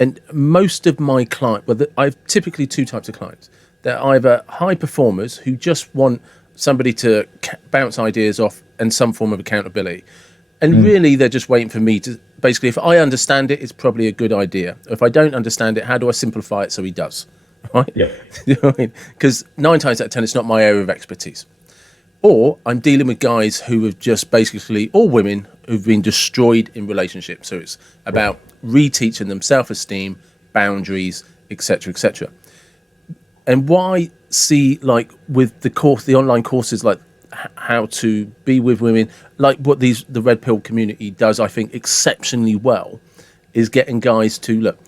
And most of my clients, I have typically two types of clients. They're either high performers who just want somebody to bounce ideas off and some form of accountability. And really, they're just waiting for me to, basically, if I understand it, it's probably a good idea. If I don't understand it, how do I simplify it so he does? Right? Yeah. You know what I mean? Because 9 times out of 10, it's not my area of expertise. Or I'm dealing with guys who have just basically, or women who've been destroyed in relationships. So it's about reteaching them self-esteem, boundaries, etc., etc. And why see, like, with the online courses, like how to be with women, like what the Red Pill community does, I think exceptionally well, is getting guys to look,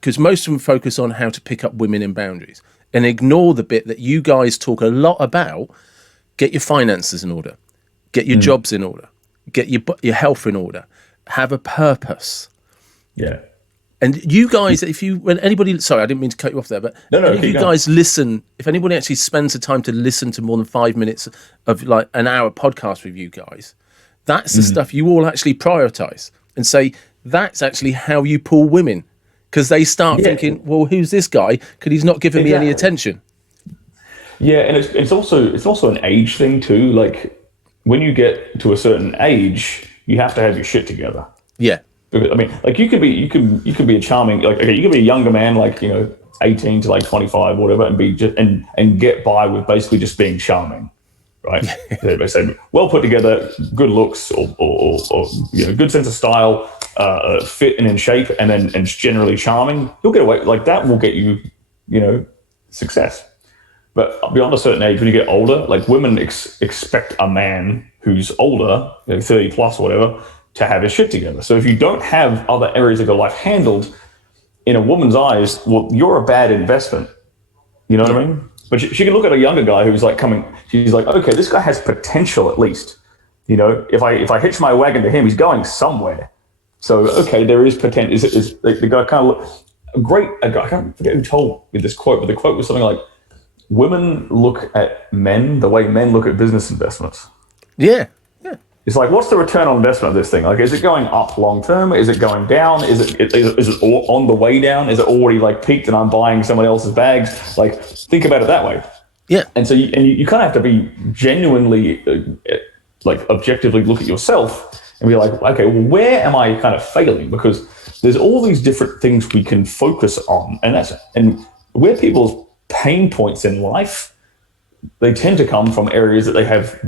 because most of them focus on how to pick up women in boundaries and ignore the bit that you guys talk a lot about. Get your finances in order, get your jobs in order, get your health in order, have a purpose. Yeah. And you guys, when anybody, sorry, I didn't mean to cut you off there, but if you guys listen, if anybody actually spends the time to listen to more than 5 minutes of like an hour podcast with you guys, that's the stuff you all actually prioritize and say, that's actually how you pull women. Because they start thinking, well, who's this guy? Because he's not giving me any attention. Yeah, and it's also an age thing too. Like when you get to a certain age, you have to have your shit together. Yeah. I mean, like you could be a charming, like, okay, you could be a younger man, like, 18 to like 25, whatever, and be just and get by with basically just being charming, right? They say well put together, good looks, or good sense of style, fit and in shape, and generally charming. You'll get away like that. Will get you, success. But beyond a certain age, when you get older, like women expect a man who's older, 30 plus, or whatever, to have his shit together. So if you don't have other areas of your life handled, in a woman's eyes, well, you're a bad investment. You know what I mean? But she can look at a younger guy who's like she's like, okay, this guy has potential at least. If I hitch my wagon to him, he's going somewhere. So, okay, there is potential. Is the guy kind of I can't forget who told me this quote, but the quote was something like, women look at men the way men look at business investments. Yeah. It's like, what's the return on investment of this thing? Like, is it going up long term? Is it going down? Is it on the way down? Is it already like peaked and I'm buying someone else's bags? Like, think about it that way. Yeah. And so you kind of have to be genuinely, like, objectively look at yourself and be like, okay, well, where am I kind of failing? Because there's all these different things we can focus on, and where people's pain points in life, they tend to come from areas that they have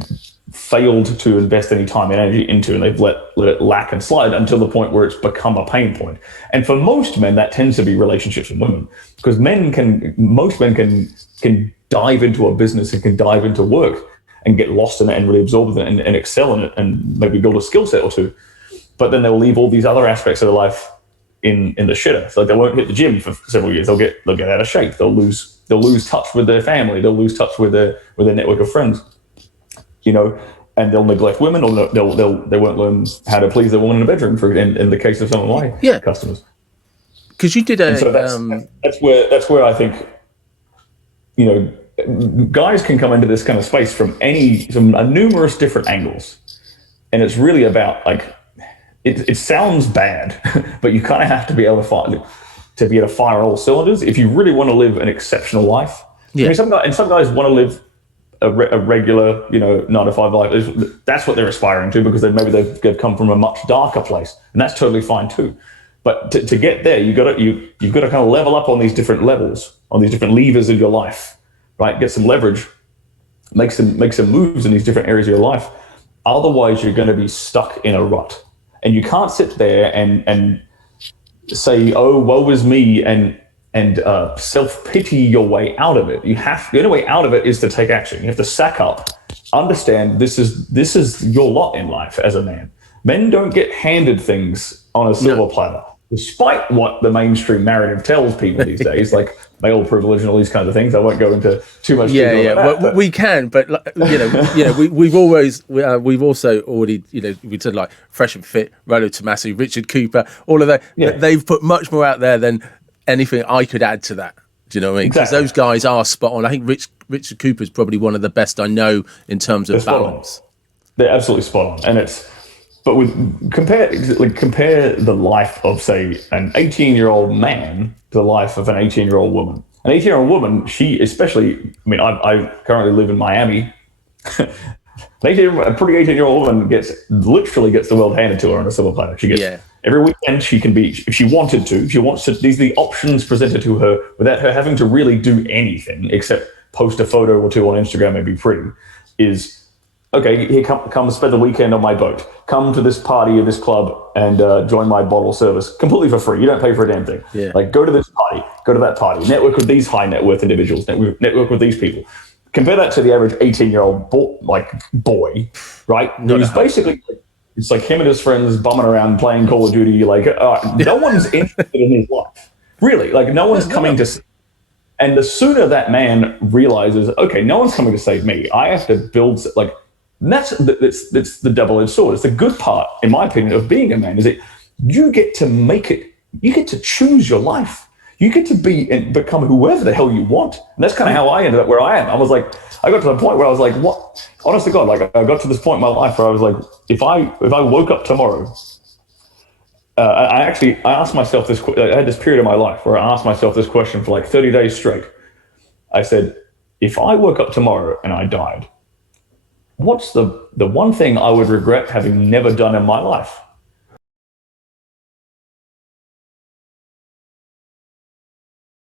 failed to invest any time and energy into, and they've let it lack and slide until the point where it's become a pain point. And for most men, that tends to be relationships with women, because most men can dive into a business and can dive into work and get lost in it and really absorb it and excel in it and maybe build a skill set or two. But then they'll leave all these other aspects of their life in the shitter. So they won't hit the gym for several years. They'll get out of shape. They'll lose touch with their family. They'll lose touch with their network of friends. And they'll neglect women, or they won't learn how to please a woman in a bedroom. In the case of some of my customers, because you did that's where I think guys can come into this kind of space from numerous different angles, and it's really about like it sounds bad, but you kind of have to be able to fire all cylinders if you really want to live an exceptional life. Yeah. I mean, some guys want to live a regular, 9-to-5 life. That's what they're aspiring to, because maybe they've come from a much darker place, and that's totally fine too. But to get there, you've got to kind of level up on these different levels, on these different levers of your life, right? Get some leverage, make some moves in these different areas of your life. Otherwise, you're going to be stuck in a rut, and you can't sit there and say, "Oh, woe is me," and self-pity your way out of it. The only way out of it is to take action. You have to sack up, understand this is your lot in life as a man. Men don't get handed things on a silver platter, despite what the mainstream narrative tells people these days, like male privilege and all these kinds of things. I won't go into too much detail about that. Well, we can, but we've also already, we said like Fresh and Fit, Rolo Tomasi, Richard Cooper, all of that. Yeah. They've put much more out there than anything I could add to that. Do you know what I mean? Because those guys are spot on. I think Richard Cooper is probably one of the best I know in terms of balance. They're absolutely spot on. And but compare the life of, say, an 18-year-old man to the life of an 18-year-old woman. An 18-year-old woman, she especially, I mean, I currently live in Miami. A pretty 18-year-old woman literally gets the world handed to her on a silver platter. She gets every weekend she can be, if she wanted to, these are the options presented to her without her having to really do anything except post a photo or two on Instagram and be pretty, is, okay, here, come spend the weekend on my boat. Come to this party at this club and join my bottle service completely for free. You don't pay for a damn thing. Yeah. Like, go to this party, go to that party, network with these high net worth individuals, network with these people. Compare that to the average 18-year-old boy, right? Who's basically, it's like him and his friends bumming around playing Call of Duty. Like, no one's interested in his life. Really, like, no one's coming to. And the sooner that man realizes, okay, no one's coming to save me, I have to build, like, that's the double-edged sword. It's the good part, in my opinion, of being a man, is that you get to make it, you get to choose your life. You get to be and become whoever the hell you want. And that's kind of how I ended up where I am. I was like, I got to the point where I was like, what? Honest to God, like, I got to this point in my life where I was like, if I woke up tomorrow, I asked myself this, I had this period of my life where I asked myself this question for like 30 days straight. I said, if I woke up tomorrow and I died, what's the one thing I would regret having never done in my life?